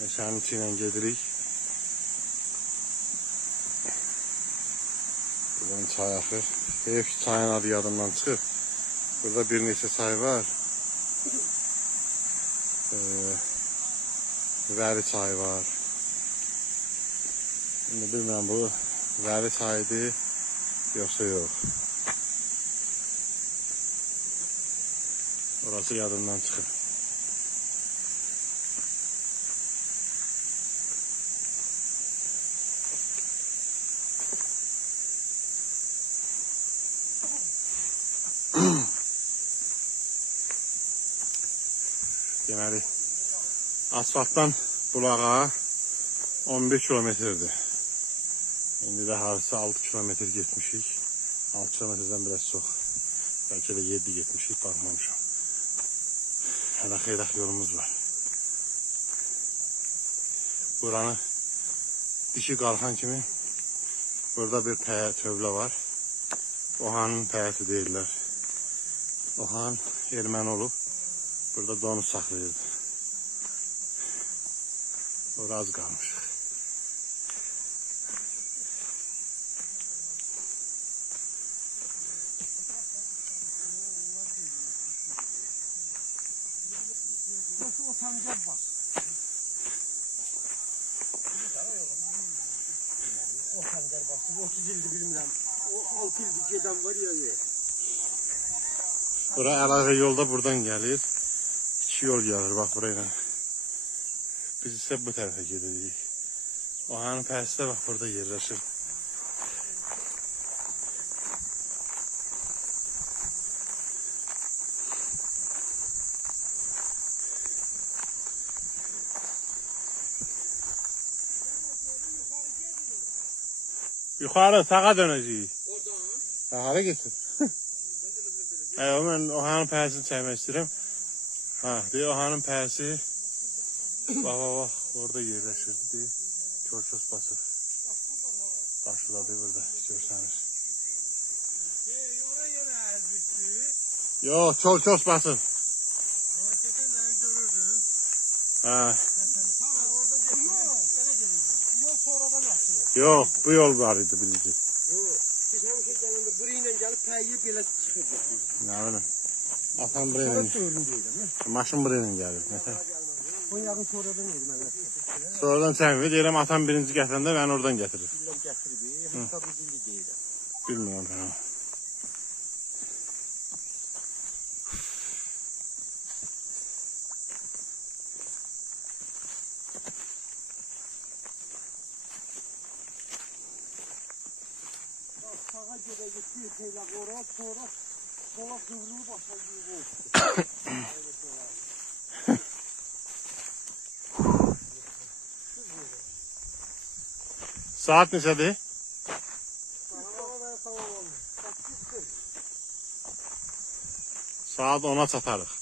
Meşənin içiyle gedirik. Buradan çay axır. Heyf ki çayın adı yadımdan çıxıb. Burada bir neçə çay var. Vəli çayı var. Şimdi bilmirəm bu vəli çayıdır yoxsa yox. Orası yadımdan çıxıb. Deməli, asfaltdan bulağa 11 kilometrdir. İndi də harisi 6 kilometr getmişik. 6 kilometrdən biraz çox. Bəlkə də 7 getmişik, baxmamışam. Hələ xeyrək yolumuz var. Buranı dişi qalxan kimi burada bir tövlə var. Ohanın pəyəsi deyirlər. Ohan erməni olub. Burada donuz saxlayırdı. Orada az qalmışıq. O sancak var. O sancak bası. 30 ildir bilmirəm. O 6 ildir gedən var ya. Bura əlavə yolda buradan gəlir. İki yol gəlir bax burayla. Biz isə bu tərəfə gedirik. Ohanın pərsi də bax burada yerləşir. Yuxarı sağa dönəcəyik. Oradan. Hara getir? Mən Ohanın pərsini çəkmək istəyirəm. Deyə Ohanın pərsi bax orada yerləşirdi. Körçöz basır. Daşlıdır burada görsəniz. Yola yenə əzbikdir. Yox, körçöz basır. Keçənləri görürdün. Oradan Yol sonradan açılır. Yox, bu yol var idi bilinci. Yox. Biz həmişə gələndə buru ilə gəlib pəyyə belə çıxırdıq. Nə bilim. Atam buraya maşın buraya gəlir. Bu yağın sonradan ermənilər. Sonradan çəkmir. Deyirəm atam birinci gətirəndə mən oradan gətirir. Bilməm gətirib. Hətta bu dilli deyirəm. Bilmirəm ben. Sağa gedəcək bir şeylə ora, sonra sola qıvrılıb aşağı yuvarlaq. Saat neçədir? Saat 10'a çatarıq.